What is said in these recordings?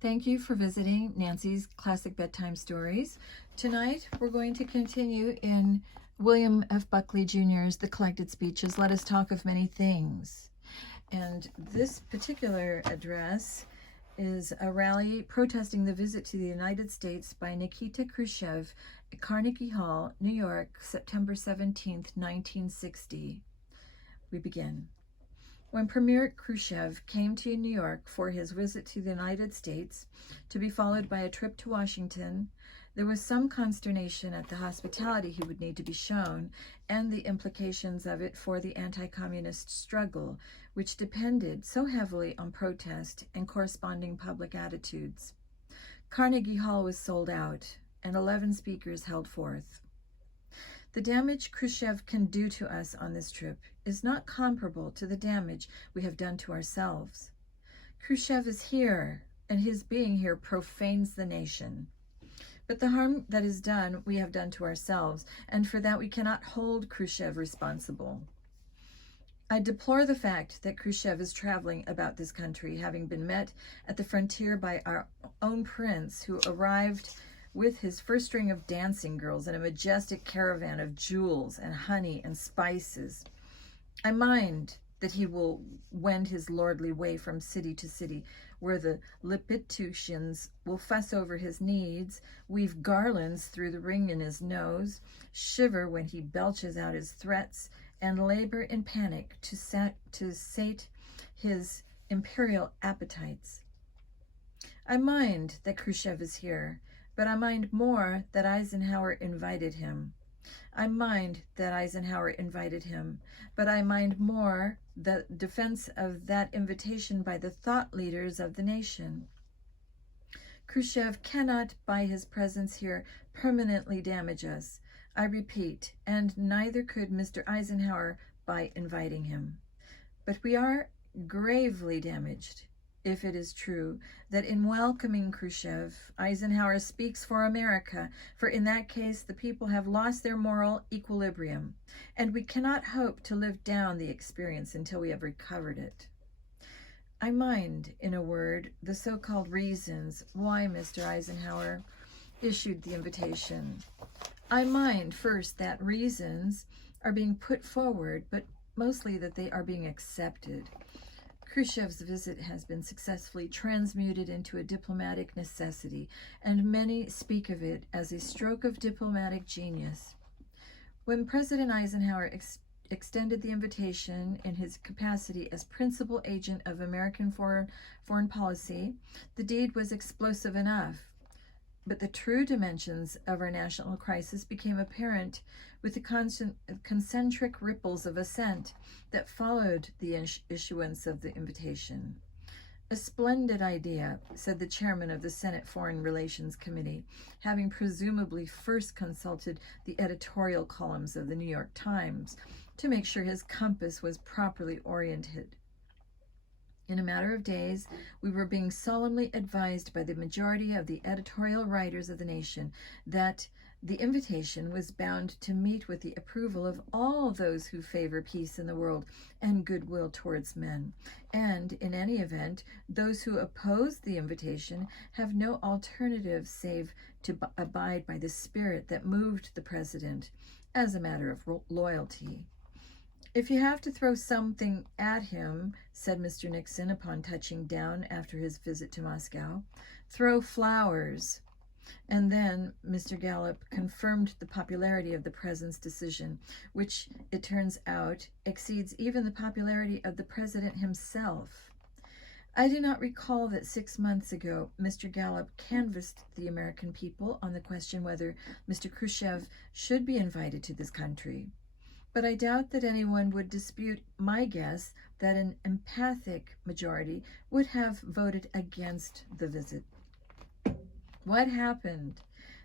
Thank you for visiting Nancy's Classic Bedtime Stories. Tonight we're going to continue in William F. Buckley Jr.'s The Collected Speeches, Let Us Talk of Many Things. And this particular address is a rally protesting the visit to the United States by Nikita Khrushchev at Carnegie Hall, New York, September 17th, 1960. We begin. When Premier Khrushchev came to New York for his visit to the United States, to be followed by a trip to Washington, there was some consternation at the hospitality he would need to be shown and the implications of it for the anti-communist struggle, which depended so heavily on protest and corresponding public attitudes. Carnegie Hall was sold out, and 11 speakers held forth. The damage Khrushchev can do to us on this trip is not comparable to the damage we have done to ourselves. Khrushchev is here, and his being here profanes the nation. But the harm that is done, we have done to ourselves, and for that we cannot hold Khrushchev responsible. I deplore the fact that Khrushchev is traveling about this country, having been met at the frontier by our own prince, who arrived with his first string of dancing girls in a majestic caravan of jewels and honey and spices. I mind that he will wend his lordly way from city to city, where the Lipitusians will fuss over his needs, weave garlands through the ring in his nose, shiver when he belches out his threats, and labor in panic to sate his imperial appetites. I mind that Khrushchev is here, but I mind more that Eisenhower invited him. I mind that Eisenhower invited him, but I mind more the defense of that invitation by the thought leaders of the nation. Khrushchev cannot, by his presence here, permanently damage us, I repeat, and neither could Mr. Eisenhower by inviting him. But we are gravely damaged, if it is true that in welcoming Khrushchev, Eisenhower speaks for America, for in that case the people have lost their moral equilibrium, and we cannot hope to live down the experience until we have recovered it. I mind, in a word, the so-called reasons why Mr. Eisenhower issued the invitation. I mind, first, that reasons are being put forward, but mostly that they are being accepted. Khrushchev's visit has been successfully transmuted into a diplomatic necessity, and many speak of it as a stroke of diplomatic genius. When President Eisenhower extended the invitation in his capacity as principal agent of American foreign policy, the deed was explosive enough. But the true dimensions of our national crisis became apparent with the concentric ripples of assent that followed the issuance of the invitation. A splendid idea, said the chairman of the Senate Foreign Relations Committee, having presumably first consulted the editorial columns of the New York Times to make sure his compass was properly oriented. In a matter of days, we were being solemnly advised by the majority of the editorial writers of the nation that the invitation was bound to meet with the approval of all those who favor peace in the world and goodwill towards men. And, in any event, those who oppose the invitation have no alternative save to abide by the spirit that moved the president as a matter of loyalty. If you have to throw something at him, said Mr. Nixon upon touching down after his visit to Moscow, throw flowers. And then Mr. Gallup confirmed the popularity of the president's decision, which, it turns out, exceeds even the popularity of the president himself. I do not recall that 6 months ago Mr. Gallup canvassed the American people on the question whether Mr. Khrushchev should be invited to this country. But I doubt that anyone would dispute my guess that an emphatic majority would have voted against the visit. What happened?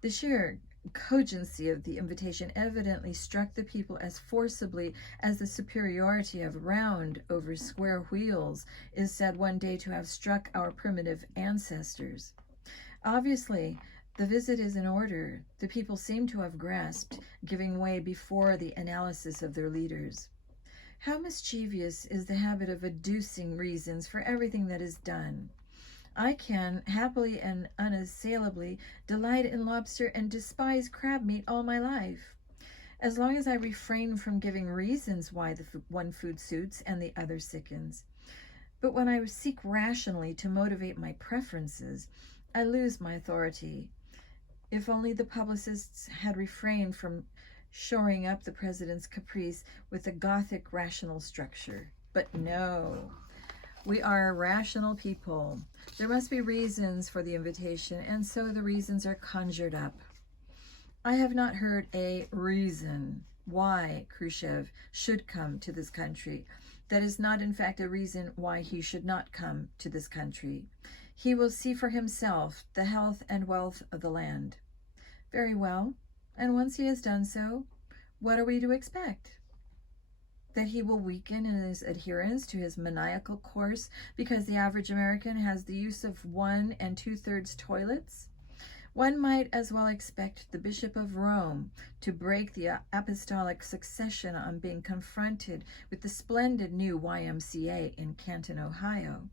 The sheer cogency of the invitation evidently struck the people as forcibly as the superiority of round over square wheels is said one day to have struck our primitive ancestors. Obviously, the visit is in order. The people seem to have grasped, giving way before the analysis of their leaders. How mischievous is the habit of adducing reasons for everything that is done. I can happily and unassailably delight in lobster and despise crab meat all my life, as long as I refrain from giving reasons why the one food suits and the other sickens. But when I seek rationally to motivate my preferences, I lose my authority. If only the publicists had refrained from shoring up the president's caprice with a Gothic rational structure. But no, we are rational people. There must be reasons for the invitation, and so the reasons are conjured up. I have not heard a reason why Khrushchev should come to this country. That is not, in fact, a reason why he should not come to this country. He will see for himself the health and wealth of the land. Very well. And once he has done so, what are we to expect? That he will weaken in his adherence to his maniacal course because the average American has the use of 1 2/3 toilets? One might as well expect the Bishop of Rome to break the apostolic succession on being confronted with the splendid new YMCA in Canton, Ohio.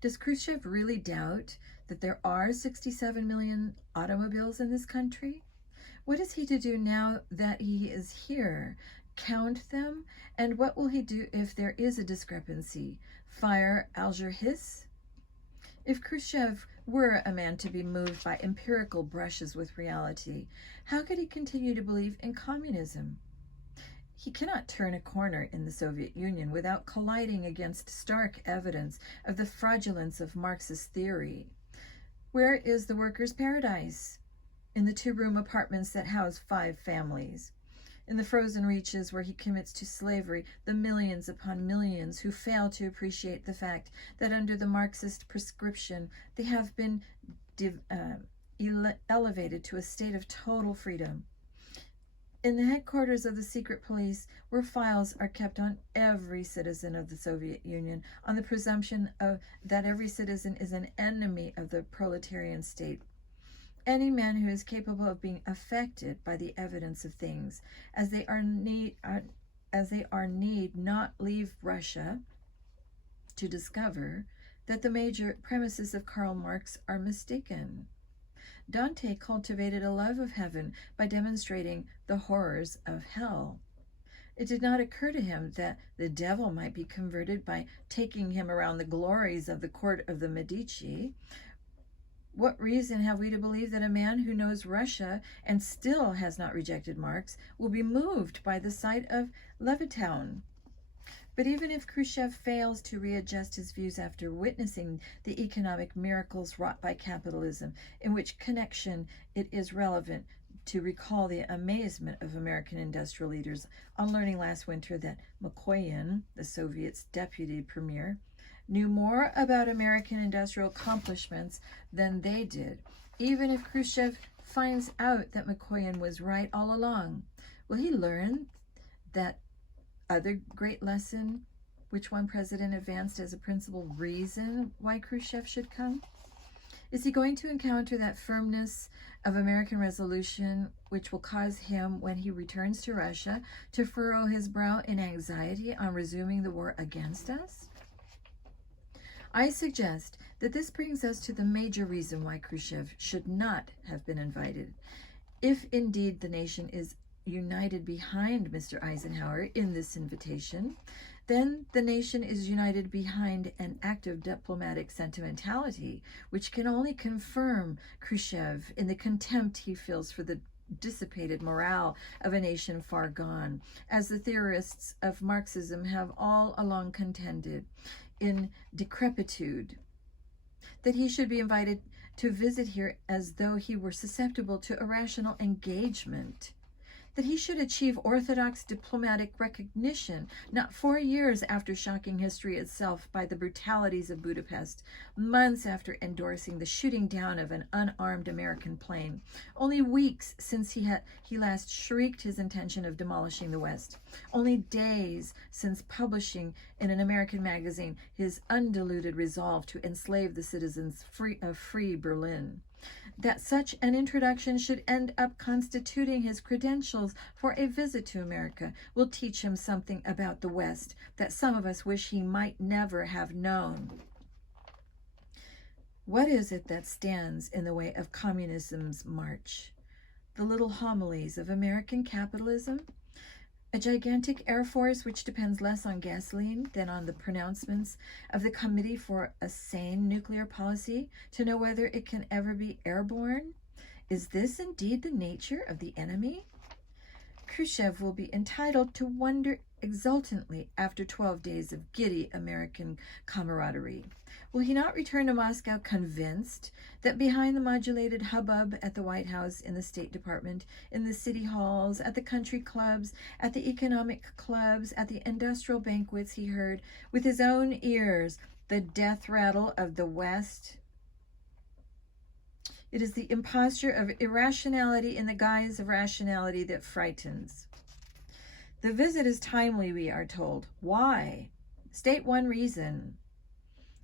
Does Khrushchev really doubt that there are 67 million automobiles in this country? What is he to do now that he is here? Count them? And what will he do if there is a discrepancy? Fire Alger Hiss? If Khrushchev were a man to be moved by empirical brushes with reality, how could he continue to believe in communism? He cannot turn a corner in the Soviet Union without colliding against stark evidence of the fraudulence of Marxist theory. Where is the workers' paradise? In the 2-room apartments that house 5 families. In the frozen reaches where he commits to slavery the millions upon millions who fail to appreciate the fact that under the Marxist prescription they have been elevated to a state of total freedom. In the headquarters of the secret police, where files are kept on every citizen of the Soviet Union, on the presumption that every citizen is an enemy of the proletarian state. Any man who is capable of being affected by the evidence of things as they are need not leave Russia to discover that the major premises of Karl Marx are mistaken. Dante cultivated a love of heaven by demonstrating the horrors of hell. It did not occur to him that the devil might be converted by taking him around the glories of the court of the Medici. What reason have we to believe that a man who knows Russia and still has not rejected Marx will be moved by the sight of Levittown? But even if Khrushchev fails to readjust his views after witnessing the economic miracles wrought by capitalism, in which connection it is relevant to recall the amazement of American industrial leaders on learning last winter that Mikoyan, the Soviet's deputy premier, knew more about American industrial accomplishments than they did. Even if Khrushchev finds out that Mikoyan was right all along, will he learn that other great lesson which one president advanced as a principal reason why Khrushchev should come? Is he going to encounter that firmness of American resolution which will cause him, when he returns to Russia, to furrow his brow in anxiety on resuming the war against us? I suggest that this brings us to the major reason why Khrushchev should not have been invited. If indeed the nation is united behind Mr. Eisenhower in this invitation, then the nation is united behind an act of diplomatic sentimentality, which can only confirm Khrushchev in the contempt he feels for the dissipated morale of a nation far gone, as the theorists of Marxism have all along contended, in decrepitude. That he should be invited to visit here as though he were susceptible to irrational engagement. That he should achieve orthodox diplomatic recognition not 4 years after shocking history itself by the brutalities of Budapest, months after endorsing the shooting down of an unarmed American plane, only weeks since he last shrieked his intention of demolishing the West, only days since publishing in an American magazine his undiluted resolve to enslave the citizens of free Berlin. That such an introduction should end up constituting his credentials for a visit to America will teach him something about the West that some of us wish he might never have known. What is it that stands in the way of communism's march? The little homilies of American capitalism? A gigantic air force which depends less on gasoline than on the pronouncements of the Committee for a Sane Nuclear Policy to know whether it can ever be airborne? Is this indeed the nature of the enemy? Khrushchev will be entitled to wonder exultantly after 12 days of giddy American camaraderie. Will he not return to Moscow convinced that behind the modulated hubbub at the White House, in the State Department, in the city halls, at the country clubs, at the economic clubs, at the industrial banquets, he heard with his own ears the death rattle of the West? It is the imposture of irrationality in the guise of rationality that frightens. The visit is timely, we are told. Why? State one reason.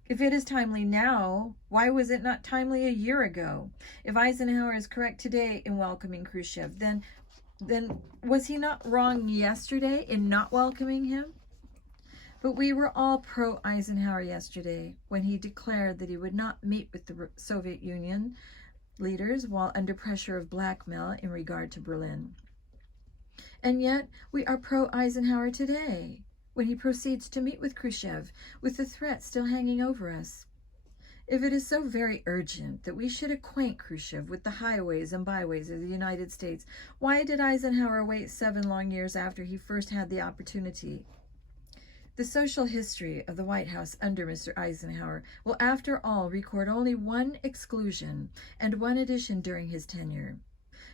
If it is timely now, why was it not timely a year ago? If Eisenhower is correct today in welcoming Khrushchev, then was he not wrong yesterday in not welcoming him? But we were all pro-Eisenhower yesterday when he declared that he would not meet with the Soviet Union leaders while under pressure of blackmail in regard to Berlin. And yet we are pro-Eisenhower today when he proceeds to meet with Khrushchev with the threat still hanging over us. If it is so very urgent that we should acquaint Khrushchev with the highways and byways of the United States, why did Eisenhower wait 7 long years after he first had the opportunity? The social history of the White House under Mr. Eisenhower will, after all, record only one exclusion and one addition during his tenure.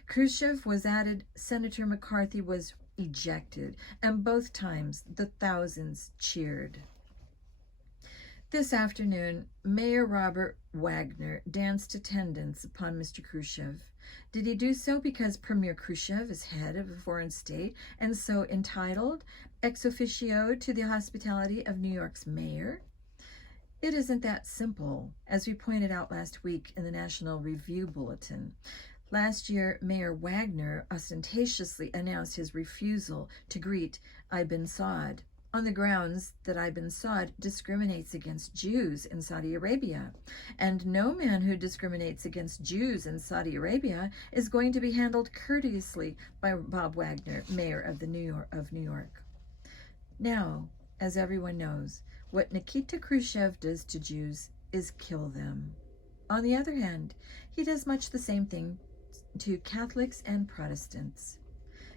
Khrushchev was added, Senator McCarthy was ejected, and both times the thousands cheered. This afternoon, Mayor Robert Wagner danced attendance upon Mr. Khrushchev. Did he do so because Premier Khrushchev is head of a foreign state and so entitled ex officio to the hospitality of New York's mayor? It isn't that simple, as we pointed out last week in the National Review Bulletin. Last year, Mayor Wagner ostentatiously announced his refusal to greet Ibn Saud on the grounds that Ibn Saud discriminates against Jews in Saudi Arabia, and no man who discriminates against Jews in Saudi Arabia is going to be handled courteously by Bob Wagner, mayor of New York. Now, as everyone knows, what Nikita Khrushchev does to Jews is kill them. On the other hand, he does much the same thing to Catholics and Protestants.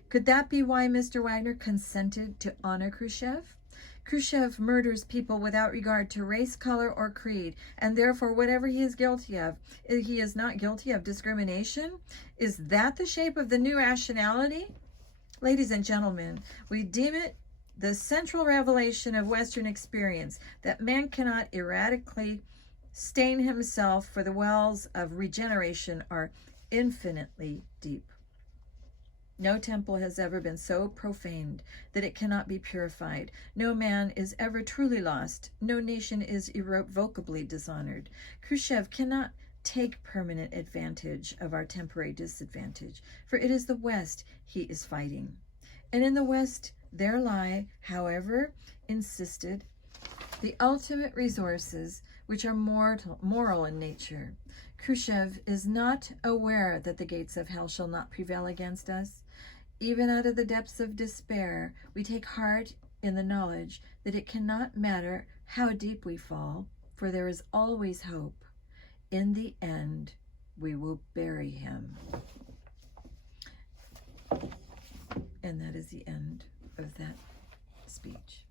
Could that be why Mr. Wagner consented to honor Khrushchev? Khrushchev murders people without regard to race, color, or creed, and therefore whatever he is guilty of, he is not guilty of discrimination? Is that the shape of the new rationality? Ladies and gentlemen, we deem it the central revelation of Western experience that man cannot erratically stain himself, for the wells of regeneration are infinitely deep. No temple has ever been so profaned that it cannot be purified. No man is ever truly lost. No nation is irrevocably dishonored. Khrushchev cannot take permanent advantage of our temporary disadvantage, for it is the West he is fighting. And in the West, there lie, however insisted, the ultimate resources which are moral in nature. Khrushchev is not aware that the gates of hell shall not prevail against us. Even out of the depths of despair, we take heart in the knowledge that it cannot matter how deep we fall, for there is always hope. In the end, we will bury him. And that is the end of that speech.